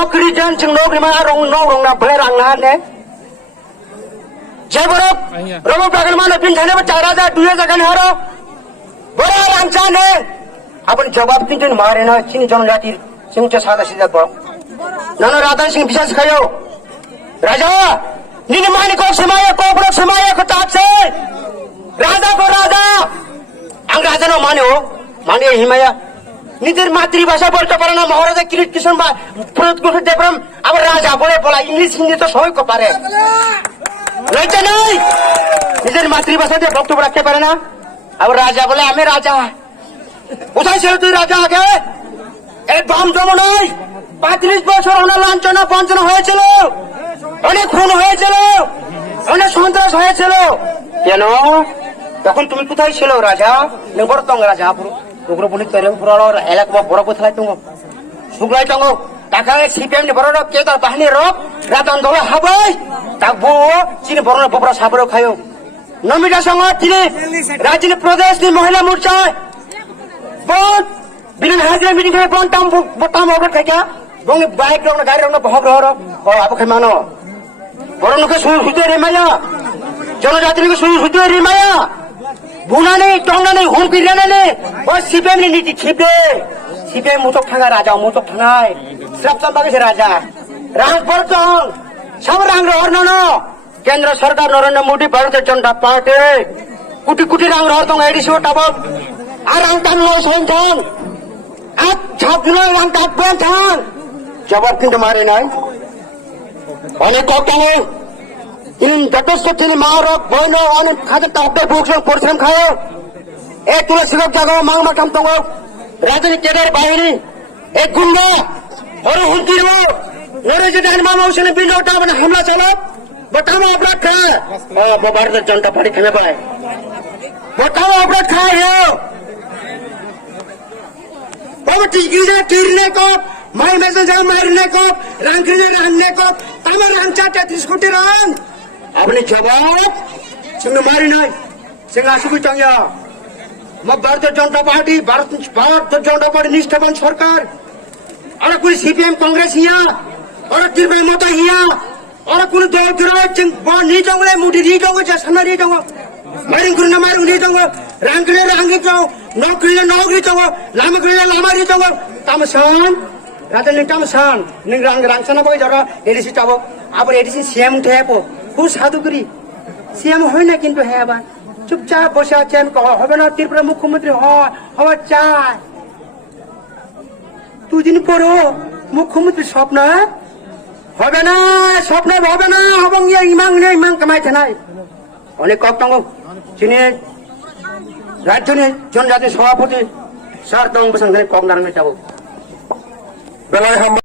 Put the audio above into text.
নকরি জন চিং নকরি মা রং নং রং না ভলে রাং না নে যে বড় রব পাগল মানে পিন থানে 4000 2000 খান হরো বড় রাংচা নে আপনি জবাব দিন মারে না চিনি জনজাতির সিংচে সাদা সিধা বড় নানা রাধা সিং বিশেষ খায়ো রাজা নিনি মানি को समाय को बड़ समाय को तापसे राजा को राजा आं राजा न माने हिमाया নিজের মাতৃভাষা বলতে পারে না মহারাজা কিরিট কিশোর বা প্রদ্যোৎ দেবরাম আবার রাজা বলে বলা ইংলিশ হিন্দি তো সবাই কো পারে লজ্জা নাই নিজের মাতৃভাষা দিয়ে বক্তব্য রাখতে পারে না আবার রাজা বলে আমি রাজা কোথায় ছিল তুই রাজা আগে এই বাম জম নাই 35 বছর অনেক লাঞ্ছনা বঞ্চনা হয়েছিল অনেক খুন হয়েছিল অনেক সন্ত্রাস হয়েছিল কেন তখন তুমি কোথায় ছিল রাজা বড়তং রাজা পুরো ওগুলো বলি তোর পুরো এলাকা বড় কোথায় তুমি সুগলাই তঙ্গ টাকা সিপিএম নি বড় কে তার বাহিনী রক রাতান দল হাবাই তা বো চিনি বড় বড় সাবর খায়ো নমিতা সঙ্গ চিনি রাজনী প্রদেশ নি মহিলা মোর্চা বন বিন হাজিরা মিটিং খায় বন টাম অবরোধ খাইকা বং বাইক রং গাড়ি রং বহব রহ আবো খাই মানো বড় লোকে সুতে রে মায়া জনজাতিকে সুতে রে মায়া বুনা নেই টঙ্গা নেই হুমকি রেনে নেই ও সিপিএম নি নীতি ছিপে সিপিএম মুচক থাঙ্গা রাজা মুচক থাঙ্গায় শ্রাপচান বাগেছে রাজা রাং পরতং সব রাং রহর ন কেন্দ্র সরকার নরেন্দ্র মোদী ভারতের জনতা পার্টি কোটি কোটি রাং রহর তং এডিসি টাবক আর রাং টান লো সংথান আর ছাপগুলো রাং টাকবেন থান জবাব কিন্তু মারে নাই অনেক কটাং ইন যথেষ্ট তিনি মারক বইন অনেক খাতে তাপে বুকসং পরিশ্রম খায় এক তুলে সিগক জাগো মাংমা কাম তঙ্গ রাজনী কেডার বাহিনী এক গুন্ডা হরু হুমকির ওরে যদি আনমা মৌসুমে বিলটা মানে হামলা চালাক बताओ अपराध खाए वो भारतीय जनता पार्टी खेमे पाए बताओ अपराध खाए हो वो टीगिरे कीरने को मार मैसेज मारने को रंगने रंगने को तमाम रंचा 33 कोटी रंग अपने जवाब सिंह मारी नहीं सिंह आशुक चंगिया मैं भारतीय जनता पार्टी भारतीय जनता पार्टी निष्ठावान सरकार और कोई सीपीएम कांग्रेस हिया और तिरबाई मोता हिया और कुल दो गिरो चिंग बॉन नहीं जाऊंगे मुड़ी नहीं जाऊंगे जैसा नहीं जाऊंगा मारिंग कुल ना मारिंग नहीं जाऊंगा रंगने रंगे जाऊं नौकरी नौकरी जाऊंगा लामकरी लामा नहीं जाऊंगा तामसान रात ने तामसान निंग रंग रंगसना बोई जरा एडीसी चाबो आप एडीसी सीएम उठे पो খুব সাধুকরি सीएम হয় না কিন্তু হ্যাঁ আবার চুপচাপ বসে আছেন হবে না ত্রিপুরা মুখ্যমন্ত্রী হওয়ার চায় দুদিন পরও মুখ্যমন্ত্রী স্বপ্ন হবে না স্বপ্ন হবে না এবং ইমাং নেই ইমাং কামাইছে নাই অনেক কক্তঙ্গ চিনি রাজ্য জনজাতি সভাপতি স্যার দং বসাং কক দাঁড়ানো যাবো বেলায়